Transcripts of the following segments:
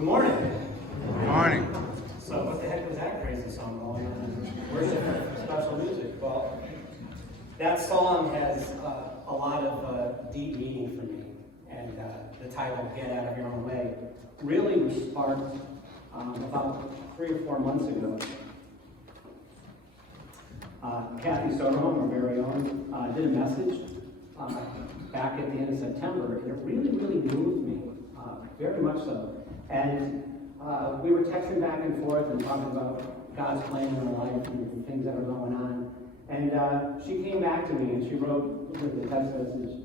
Good morning. Good morning. So what the heck was that crazy song going on? Worship special music. Well, that song has a lot of deep meaning for me. And the title, Get Out of Your Own Way, really was sparked about 3 or 4 months ago. Kathy Soderholm, our very own, did a message back at the end of September, and it really moved me, very much so. And we were texting back and forth and talking about God's plan in our life and things that are going on. And she came back to me and she wrote with the text message,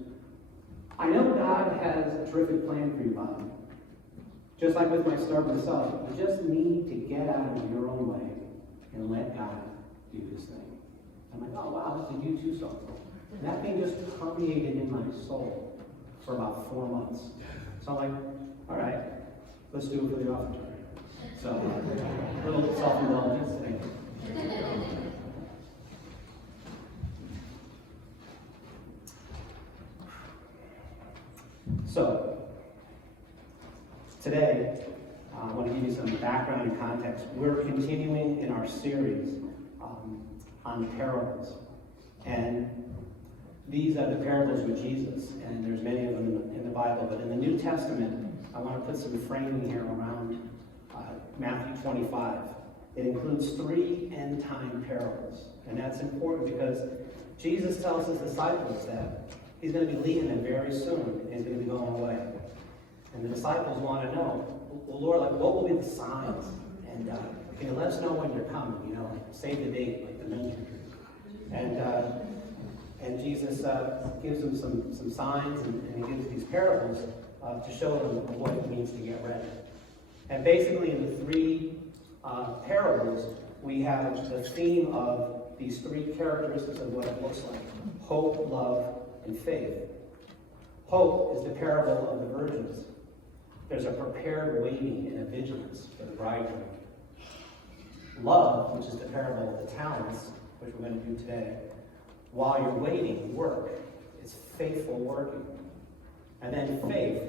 I know God has a terrific plan for you, Bob. Just like with my stubborn self, you just need to get out of your own way and let God do his thing. I'm like, oh wow, that's a U2 song. And that thing just permeated in my soul for about 4 months. So I'm like, all right, let's do it for the offertory. So, a little self-indulgence today. So, today, I want to give you some background and context. We're continuing in our series on parables. And these are the parables with Jesus, and there's many of them in the Bible. But in the New Testament, I want to put some framing here around Matthew 25. It includes 3 end-time parables. And that's important because Jesus tells his disciples that he's going to be leaving them very soon, and he's going to be going away. And the disciples want to know, well, Lord, like, what will be the signs? And can you let us know when you're coming? You know, like, save the date, like the mention. And Jesus gives them some signs, and he gives these parables to show them what it means to get ready. And basically, in the 3 parables, we have the theme of these 3 characteristics of what it looks like: hope, love, and faith. Hope is the parable of the virgins. There's a prepared waiting and a vigilance for the bridegroom. Love, which is the parable of the talents, which we're going to do today. While you're waiting, work. It's faithful working. And then faith,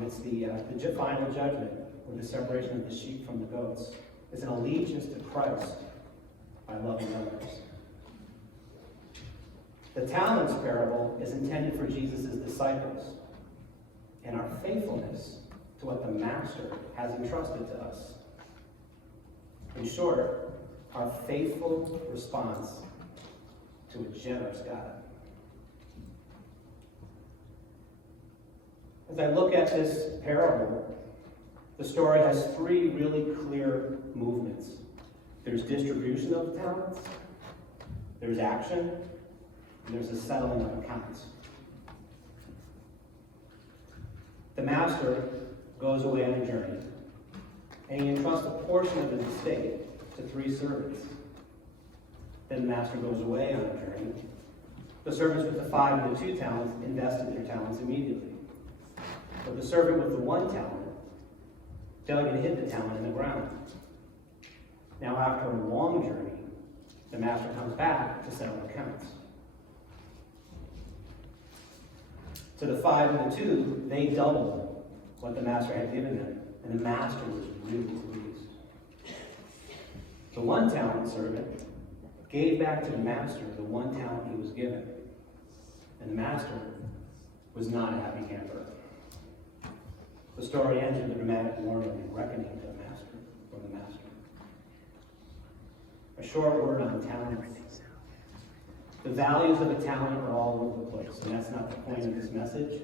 it's the final judgment, or the separation of the sheep from the goats. It's an allegiance to Christ by loving others. The talents parable is intended for Jesus' disciples and our faithfulness to what the Master has entrusted to us. In short, our faithful response to a generous God. As I look at this parable, the story has 3 really clear movements. There's distribution of talents, there's action, and there's a settling of accounts. The master goes away on a journey, and he entrusts a portion of his estate to 3 servants. Then the master goes away on a journey. The servants with the 5 and the 2 talents invested their talents immediately. But the servant with the 1 talent dug and hid the talent in the ground. Now, after a long journey, the master comes back to settle accounts. To the 5 and the 2, they doubled what the master had given them, and the master was really pleased. The 1 talent servant gave back to the master the 1 talent he was given, and the master was not a happy camper. The story ends with a dramatic warning and reckoning to the master from the master. A short word on talents. The values of a talent are all over the place, and that's not the point of this message.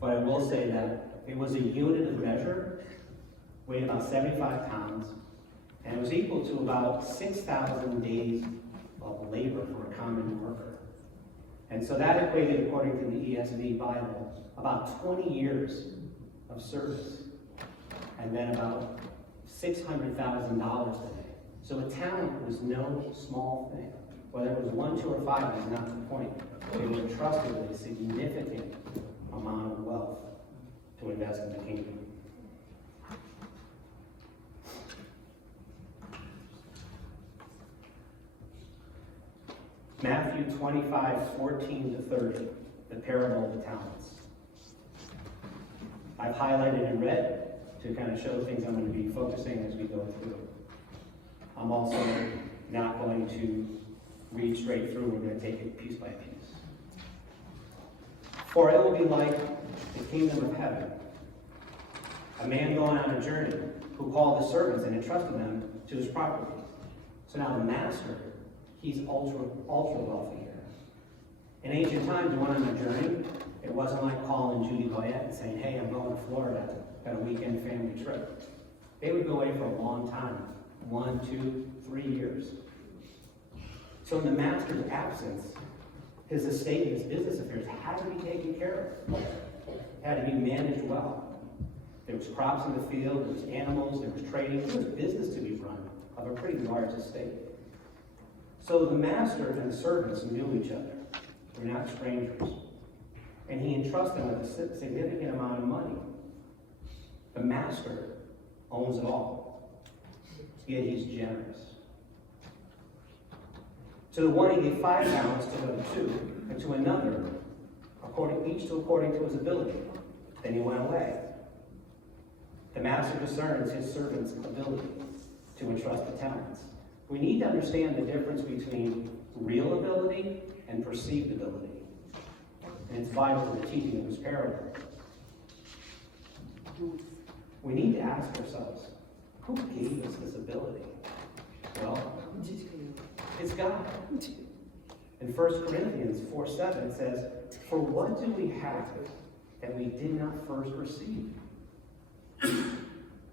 But I will say that it was a unit of measure, weighed about 75 pounds, and it was equal to about 6,000 days of labor for a common worker. And so that equated, according to the ESV Bible, about 20 years of service, and then about $600,000 today. So a talent was no small thing. Whether it was 1, 2, or 5 is not the point. They were entrusted with a significant amount of wealth to invest in the kingdom. Matthew 25, 14 to 30, the parable of the talents. I've highlighted in red to kind of show things I'm going to be focusing as we go through. I'm also not going to read straight through. We're going to take it piece by piece. For it will be like the kingdom of heaven, a man going on a journey who called his servants and entrusted them to his property. So now the master, he's ultra wealthy here. In ancient times, you went on a journey. It wasn't like calling Judy Goyette and saying, hey, I'm going to Florida, got a weekend family trip. They would go away for a long time, 1, 2, 3 years. So in the master's absence, his estate and his business affairs had to be taken care of, had to be managed well. There was crops in the field, there was animals, there was trading, there was business to be run of a pretty large estate. So the master and the servants knew each other. They're not strangers. And he entrusted them with a significant amount of money. The master owns it all, yet he's generous. To the one he gave 5 talents, to another 2, and to another, each according to his ability. Then he went away. The master discerns his servant's ability to entrust the talents. We need to understand the difference between real ability and perceived ability. And it's vital to the teaching of this parable. We need to ask ourselves, who gave us this ability? Well, it's God. In 1 Corinthians 4:7 it says, for what do we have that we did not first receive?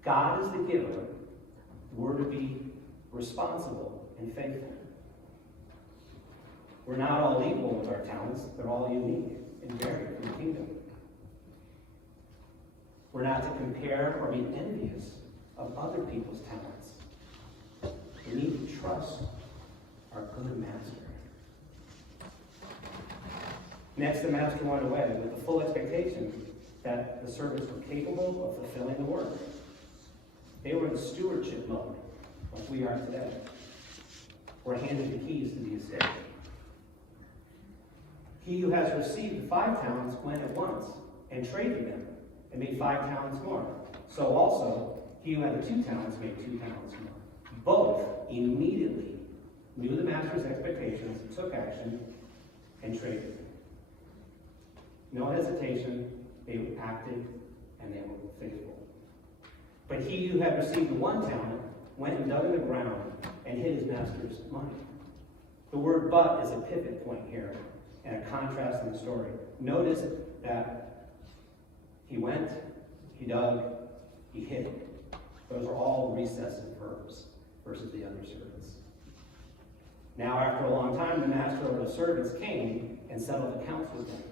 God is the giver. We're to be responsible and faithful. We're not all equal with our talents. They're all unique and varied from the kingdom. We're not to compare or be envious of other people's talents. We need to trust our good master. Next, the master went away with the full expectation that the servants were capable of fulfilling the work. They were in stewardship mode, like we are today. We're handed the keys to the estate. He who has received the 5 talents went at once and traded them and made 5 talents more. So also, he who had the 2 talents made 2 talents more. Both immediately knew the master's expectations, took action, and traded. No hesitation, they acted and they were faithful. But he who had received the 1 talent went and dug in the ground and hid his master's money. The word but is a pivot point here and a contrast in the story. Notice that he went, he dug, he hid. Those are all recessive verbs versus the other servants. Now, after a long time, the master or the servants came and settled accounts with them.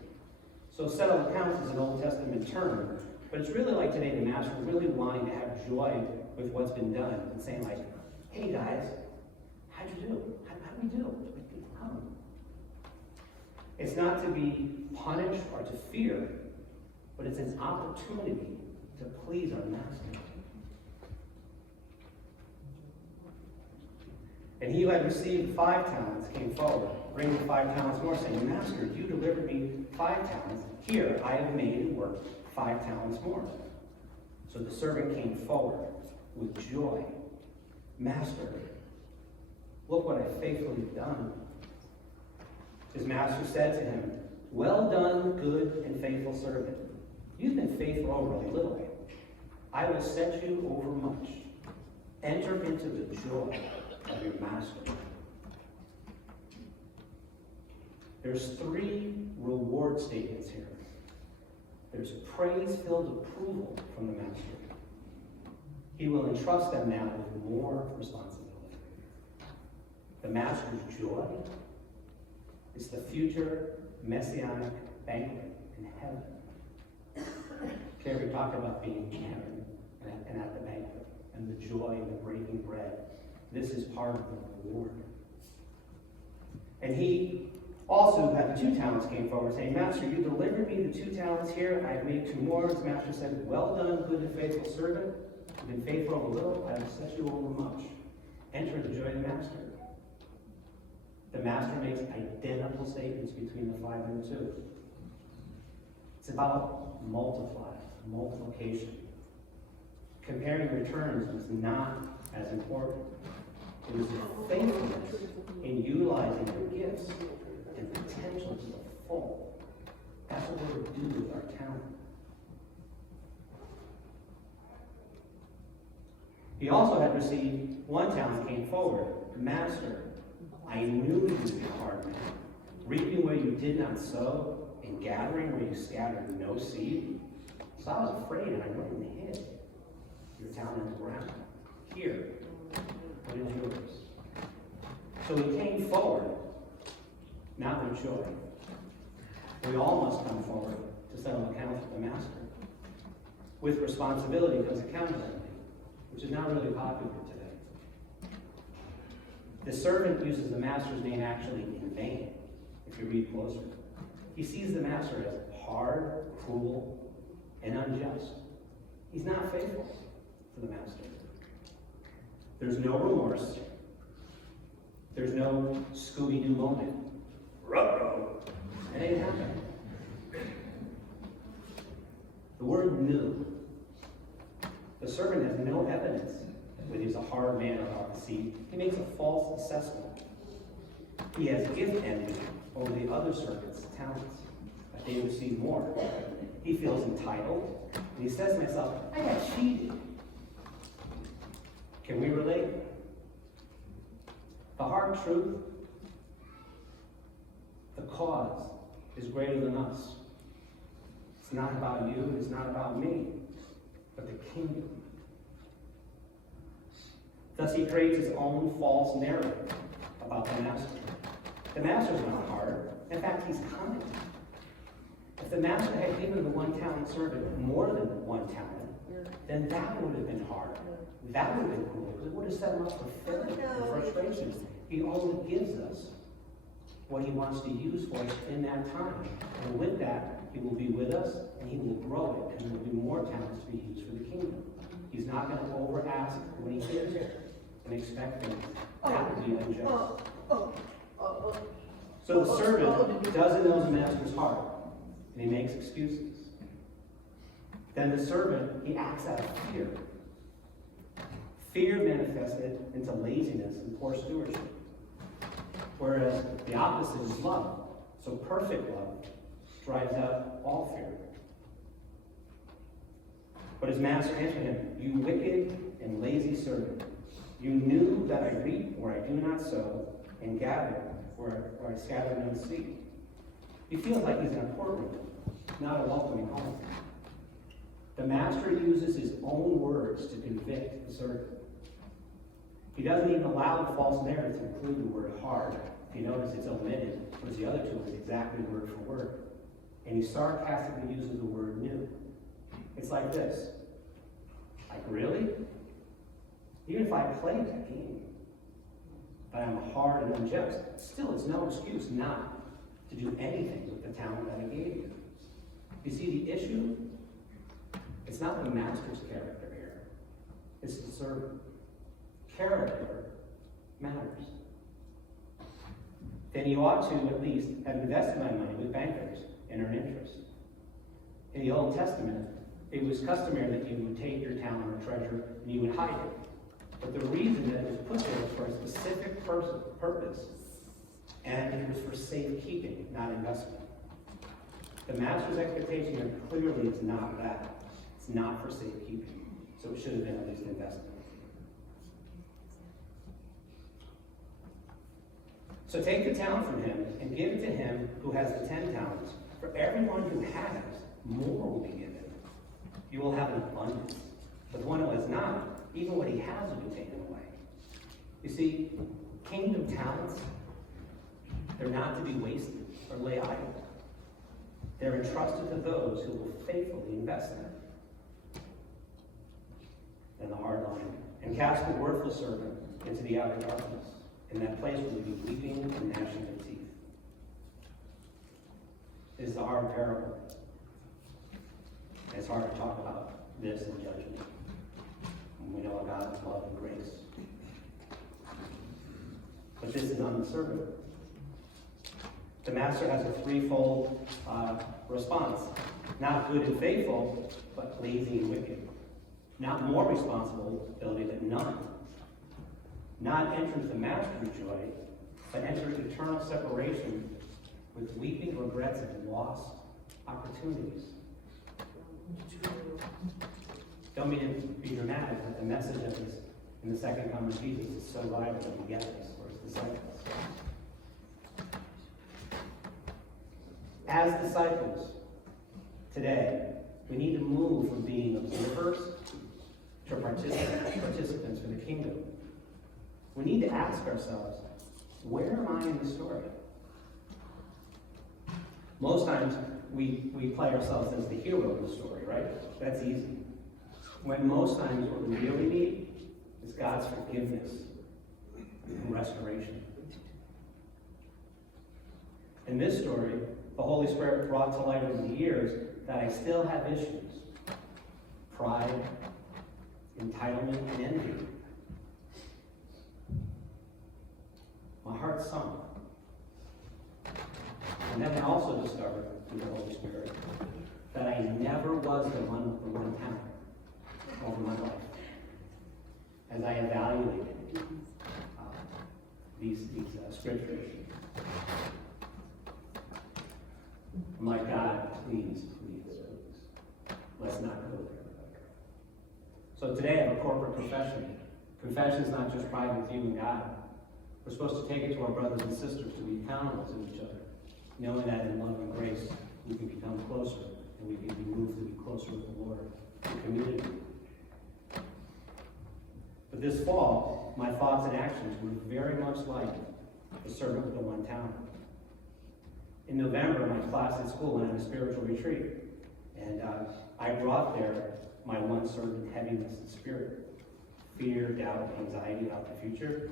So settled accounts is an Old Testament term, but it's really like today the master really wanting to have joy with what's been done and saying like, hey guys, how'd you do? How'd we do? Come. It's not to be punished or to fear, but it's an opportunity to please our master. And he who had received 5 talents came forward, bringing 5 talents more, saying, Master, you delivered me 5 talents. Here I have made and worked 5 talents more. So the servant came forward with joy. Master, look what I faithfully have done. His master said to him, well done, good and faithful servant. You've been faithful over a little. I will set you over much. Enter into the joy of your master. There's 3 reward statements here. There's praise-filled approval from the master. He will entrust them now with more responsibility. The master's joy is the future messianic banquet in heaven. Carrie talked about being in heaven and at the banquet and the joy and the breaking bread. This is part of the reward. And he also, who had the 2 talents, came forward saying, Master, you delivered me the 2 talents here. I have made 2 more. His master said, well done, good and faithful servant. You've been faithful over little. I will set you over much. Enter the joy of the master. The master makes identical statements between the 5 and the 2. It's about multiplication. Comparing returns was not as important. It was the faithfulness in utilizing your gifts and potential to the full. That's what we're to do with our talent. He also had received one talent, came forward. Master, I knew you would be a hard man, reaping where you did not sow, and gathering where you scattered no seed. So I was afraid, and I went and hid your talent in the ground. Here, what is yours? So he came forward, not with joy. We all must come forward to settle accounts with the master. With responsibility comes accountability, which is not really popular today. The servant uses the master's name actually in vain, if you read closer. He sees the master as hard, cruel, and unjust. He's not faithful to the master. There's no remorse. There's no Scooby-Doo moment. Ruh-roh. It ain't happening. The word knew. The servant has no evidence that he's a hard man about the seed. He makes a false assessment. He has gift envy over the other servants' talents, that they receive more. He feels entitled, and he says to himself, I got cheated. Can we relate? The hard truth, the cause is greater than us. It's not about you, it's not about me, but the kingdom. Thus he creates his own false narrative about the master. The master's not hard. In fact, he's kind. If the master had given the one talent servant more than one talent, then that would have been hard. That would have been cruel, because it would have set him up for failure and frustration. He only gives us what he wants to use for us in that time. And with that, he will be with us, and he will grow it, and there will be more talents to be used for the kingdom. He's not going to over-ask when he gives it and expect things. That would be unjust. So the servant doesn't know the master's heart, and he makes excuses. Then the servant, he acts out of fear. Fear manifested into laziness and poor stewardship. Whereas the opposite is love. So perfect love drives out all fear. But his master answered him, You wicked and lazy servant, you knew that I reap where I do not sow, and gather where I scatter no seed. He feels like he's in a courtroom, not a welcoming home. The master uses his own words to convict the servant. He doesn't even allow the false narrative to include the word hard. If you notice, it's omitted, whereas the other two is exactly word for word. And he sarcastically uses the word new. It's like this. Like, really? Even if I played that game, that I'm hard and unjust, still it's no excuse not to do anything with the talent that I gave you. You see, the issue, it's not the master's character here. It's the servant. Character matters. Then you ought to at least have invested my money with bankers and earn interest. In the Old Testament, it was customary that you would take your talent or treasure and you would hide it. But the reason that it was put there was for a specific purpose, and it was for safekeeping, not investment. The master's expectation here clearly is not that. It's not for safekeeping. So it should have been at least investment. So take the talent from him and give it to him who has the 10 talents. For everyone who has, more will be given. You will have an abundance. But the one who has not, even what he has will be taken away. You see, kingdom talents, they're not to be wasted or lay idle. They're entrusted to those who will faithfully invest them. And the hard line. And cast the worthless servant into the outer darkness. In that place will be weeping and gnashing of teeth. It is a hard parable. And it's hard to talk about this in judgment. And we know about God's love and grace. But this is on the servant. The master has a threefold response. Not good and faithful, but lazy and wicked. not more responsibility, but none. Not enter into the mastery joy, but enter eternal separation with weeping regrets of lost opportunities. Don't mean to be dramatic, but the message of this in the second coming of Jesus is so vital that we get this for his disciples. As disciples, today, we need to move from being observers to participants for the kingdom. We need to ask ourselves, where am I in the story? Most times, we play ourselves as the hero of the story, right? That's easy. When most times what we really need is God's forgiveness and restoration. In this story, the Holy Spirit brought to light over the years that I still have issues. Pride, entitlement, and envy. My heart sunk. And then I also discovered through the Holy Spirit that I never was the one with the one talent over my life. As I evaluated these scriptures. I'm like, God, please, let's not go there. So today I have a corporate confession. Confession is not just private with you and God. We're supposed to take it to our brothers and sisters to be accountable to each other, knowing that in love and grace we can become closer and we can be moved to be closer with the Lord, the community. But this fall, my thoughts and actions were very much like the servant with the one talent. In November, my class at school went on a spiritual retreat, and I brought there my one certain heaviness in spirit, fear, doubt, anxiety about the future.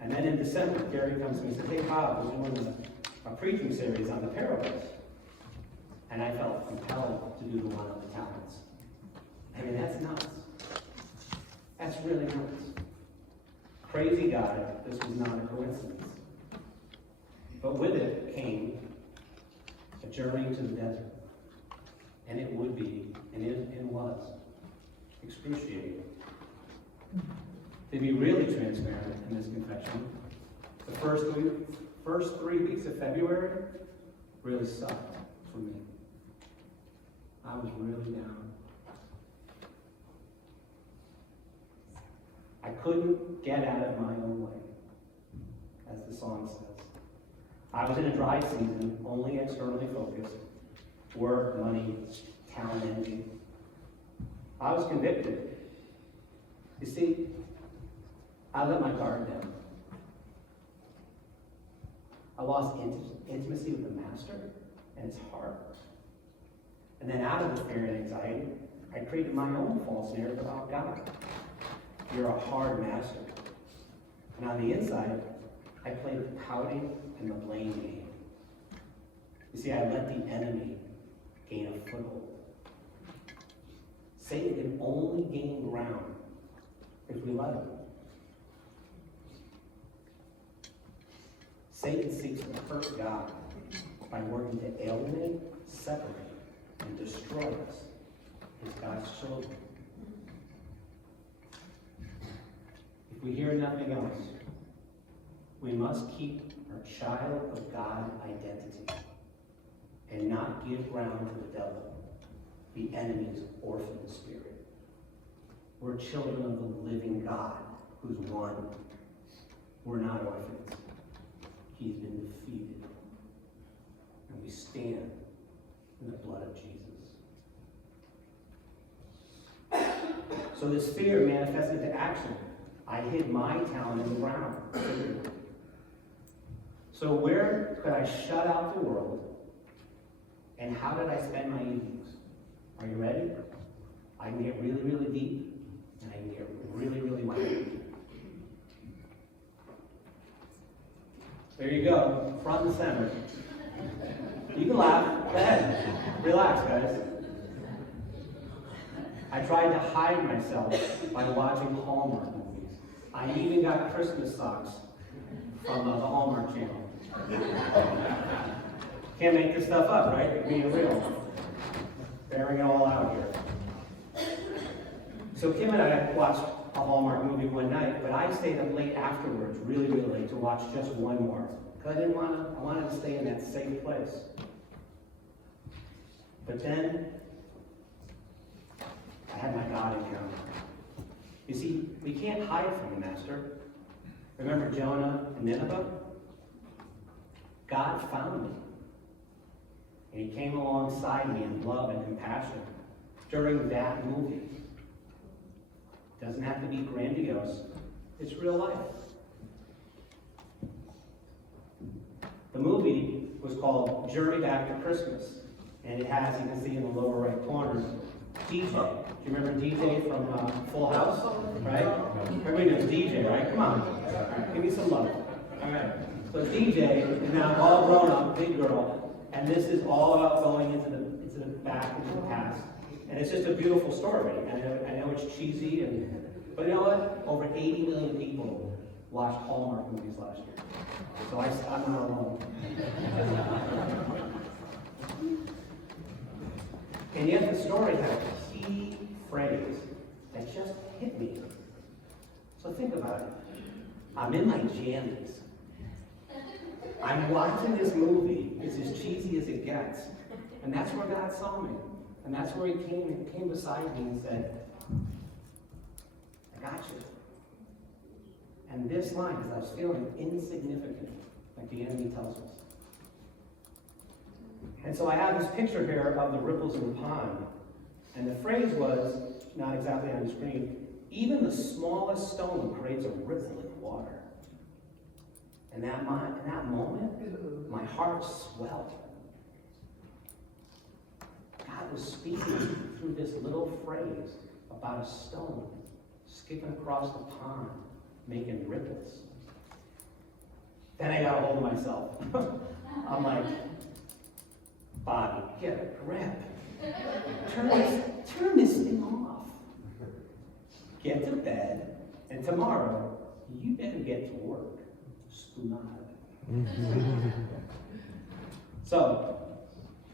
And then in December, Gary comes to me and says, "Hey, Bob, we're doing a preaching series on the parables." And I felt compelled to do the one on the talents. I mean, that's nuts. That's really nuts. Crazy God, this was not a coincidence. But with it came a journey to the desert. And it would be, and it was, excruciating. To be really transparent in this confession, the first 3 weeks of February really sucked for me. I was really down. I couldn't get out of my own way, as the song says. I was in a dry season, only externally focused. Work, money, talent, envy. I was convicted. You see, I let my guard down. I lost intimacy with the Master and his heart. And then out of the fear and anxiety, I created my own false narrative about God. You're a hard master. And on the inside, I played the pouting and the blame game. You see, I let the enemy gain a foothold. Satan can only gain ground if we let him. Satan seeks to hurt God by working to alienate, separate, and destroy us as God's children. If we hear nothing else, we must keep our child of God identity and not give ground to the devil, the enemy's orphan spirit. We're children of the living God who's won. We're not orphans. He's been defeated. And we stand in the blood of Jesus. So this fear manifested into action. I hid my talent in the ground. So where could I shut out the world? And how did I spend my evenings? Are you ready? I can get really, really deep. And I can get really, really wide. There you go, front and center. You can laugh. Go ahead. Relax, guys. I tried to hide myself by watching Hallmark movies. I even got Christmas socks from the Hallmark channel. Can't make this stuff up, right? Being real. Bearing it all out here. So Kim and I watched a Hallmark movie one night, but I stayed up late afterwards, really, really late, to watch just one more. Because I wanted to stay in that safe place. But then, I had my God encounter. You see, we can't hide from the Master. Remember Jonah and Nineveh? God found me. And he came alongside me in love and compassion during that movie. Doesn't have to be grandiose. It's real life. The movie was called Journey Back to Christmas. And it has, you can see in the lower right corner, DJ. Do you remember DJ from Full House? Right? Everybody knows DJ, right? Come on. All right, give me some love. All right. So DJ is now all grown up, big girl, and this is all about going into the back, into the past. And it's just a beautiful story. And I know it's cheesy, but you know what? Over 80 million people watched Hallmark movies last year. So I'm not alone. And yet the story has a key phrase that just hit me. So think about it. I'm in my jammies. I'm watching this movie. It's as cheesy as it gets. And that's where God saw me. And that's where he came beside me and said, I got you. And this line, because I was feeling insignificant, like the enemy tells us. And so I have this picture here of the ripples in the pond. And the phrase was, not exactly on the screen, even the smallest stone creates a ripple in the water. And in that moment, my heart swelled. God was speaking through this little phrase about a stone skipping across the pond, making ripples. Then I got a hold of myself. I'm like, Bobby, get a grip. Turn this thing off. Get to bed, and tomorrow, you better get to work. So,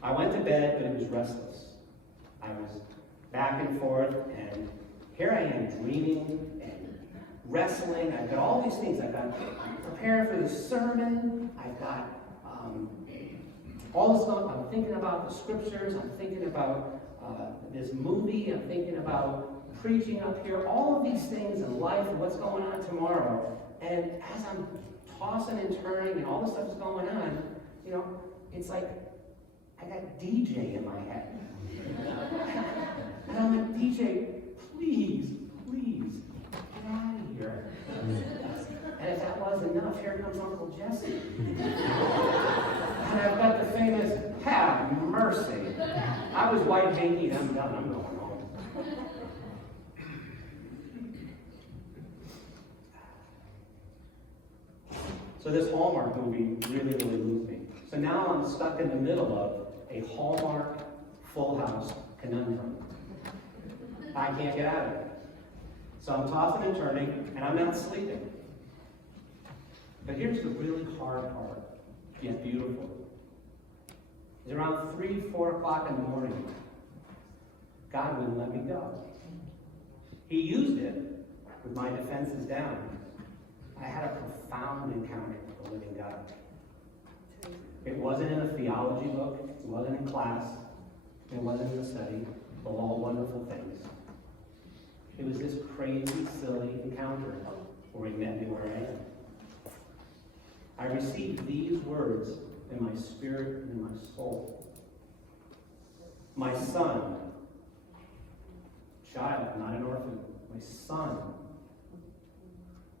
I went to bed, but it was restless. I was back and forth, and here I am dreaming and wrestling. I've got all these things. I'm preparing for the sermon. I've got all this stuff. I'm thinking about the scriptures. I'm thinking about this movie. I'm thinking about preaching up here. All of these things in life and what's going on tomorrow. And as I'm tossing and turning and all this stuff is going on, you know, it's like I got DJ in my head. And I'm like, DJ, please, get out of here. And if that wasn't enough, here comes Uncle Jesse. And I've got the famous, have mercy. I was white hanky, I'm done, I'm going home. So this Hallmark movie really, really moved me. So now I'm stuck in the middle of a Hallmark Full House conundrum. I can't get out of it. So I'm tossing and turning, and I'm not sleeping. But here's the really hard part, yet beautiful. It's around 3, 4 o'clock in the morning. God wouldn't let me go. He used it with my defenses down. I had a profound encounter with the living God. It wasn't in a theology book. It wasn't in class. It wasn't in a study of all wonderful things. It was this crazy, silly encounter where he met me where I am. I received these words in my spirit and in my soul. My son, child, not an orphan, my son,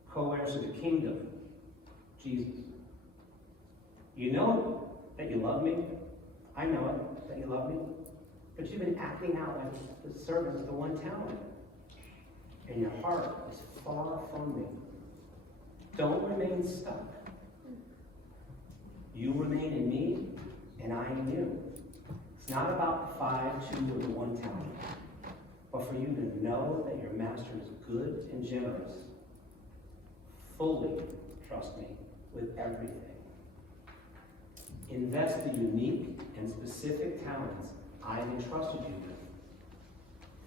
co-heirs of the kingdom, Jesus. You know that you love me. I know it, that you love me. But you've been acting out like the servant of the one talent. And your heart is far from me. Don't remain stuck. You remain in me, and I in you. It's not about the 5, 2, or the 1 talent, but for you to know that your master is good and generous. Fully trust me with everything. Invest the unique and specific talents I've entrusted you with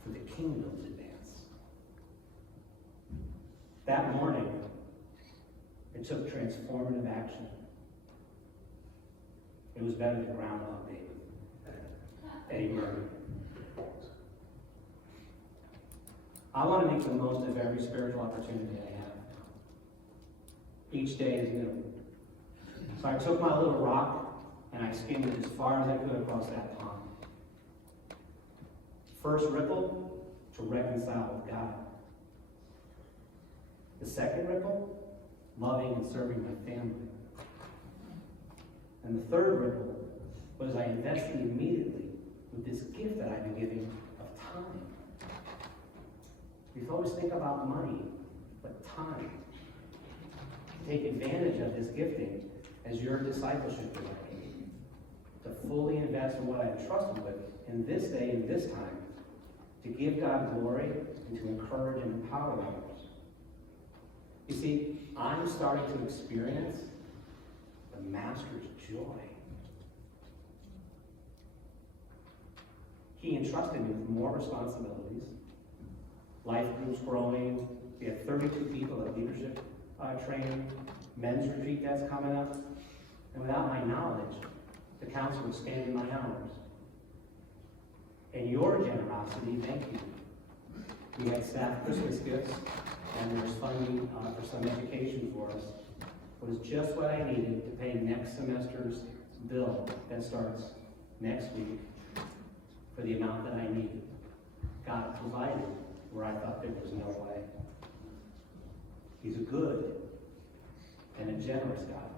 for the kingdom's advance. That morning, it took transformative action. It was better than Groundhog Day. Eddie Murray. I want to make the most of every spiritual opportunity I have. Each day is new. So I took my little rock and I skimmed it as far as I could across that pond. First ripple, to reconcile with God. The second ripple, loving and serving my family. And the third ripple was I invested immediately with this gift that I've been giving of time. We always think about money, but time. Take advantage of this gifting as your discipleship director, to fully invest in what I have trusted with in this day and this time, to give God glory and to encourage and empower others. You see, I'm starting to experience the Master's joy. He entrusted me with more responsibilities, life groups growing. We have 32 people at leadership training, men's retreat that's coming up. And without my knowledge, the council expanded my hours. And your generosity, thank you. We had staff Christmas gifts, and there's funding for some education for us. It was just what I needed to pay next semester's bill that starts next week for the amount that I needed. God provided where I thought there was no way. He's a good and a generous God.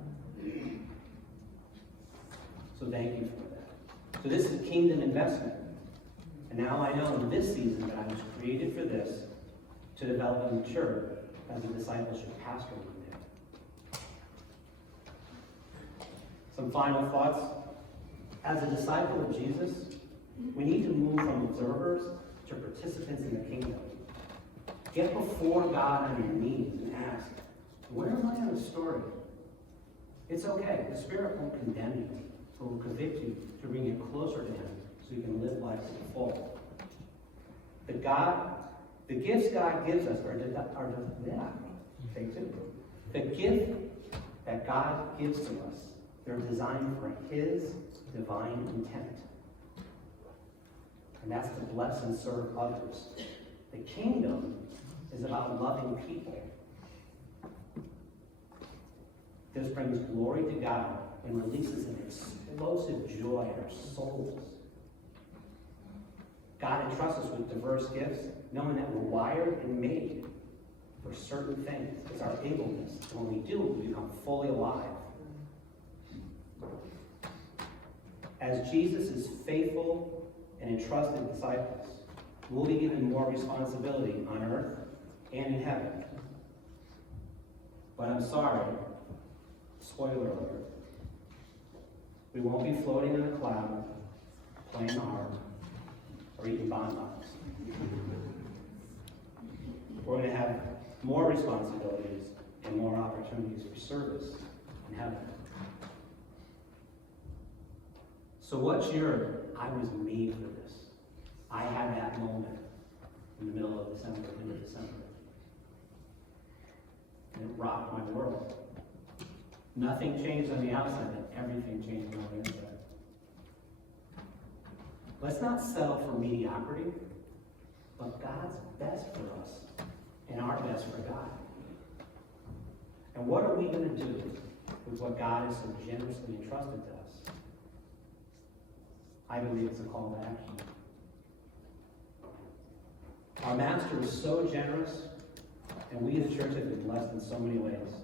So thank you for that. So this is kingdom investment. And now I know in this season that I was created for this, to develop and mature as a discipleship pastor one day. Some final thoughts. As a disciple of Jesus, we need to move from observers to participants in the kingdom. Get before God on your knees and ask, where am I in the story? It's okay. The Spirit won't condemn you, but will convict you to bring you closer to Him so you can live life to the full. The gifts God gives us the gift that God gives to us, they're designed for His divine intent. And that's to bless and serve others. The kingdom is about loving people. This brings glory to God and releases an explosive joy in our souls. God entrusts us with diverse gifts, knowing that we're wired and made for certain things. It's our ableness. And when we do, we become fully alive. As Jesus' faithful and entrusted disciples, we'll be given more responsibility on earth and in heaven. But I'm sorry, spoiler alert, we won't be floating in a cloud, playing the harp, or eating bonbons. We're going to have more responsibilities and more opportunities for service in heaven. So what's your, I was made for this. I had that moment in the middle of December, end of December. And it rocked my world. Nothing changed on the outside, but everything changed on the inside. Let's not settle for mediocrity, but God's best for us and our best for God. And what are we going to do with what God has so generously entrusted to us? I believe it's a call to action. Our Master is so generous, and we as a church have been blessed in so many ways.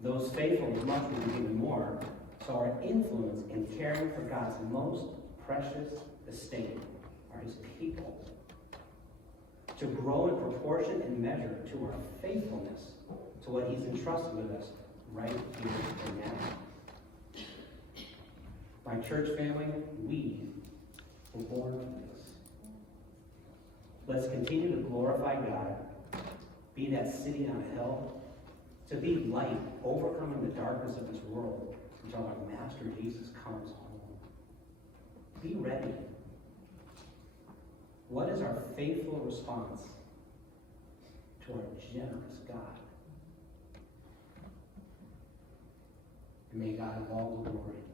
Those faithful much will be given more, so our influence in caring for God's most precious estate are His people. To grow in proportion and measure to our faithfulness to what He's entrusted with us right here and now. My church family, we were born for this. Let's continue to glorify God, be that city on a hill, to be light, overcoming the darkness of this world until our Master Jesus comes home. Be ready. What is our faithful response to our a generous God. And may God have all the glory.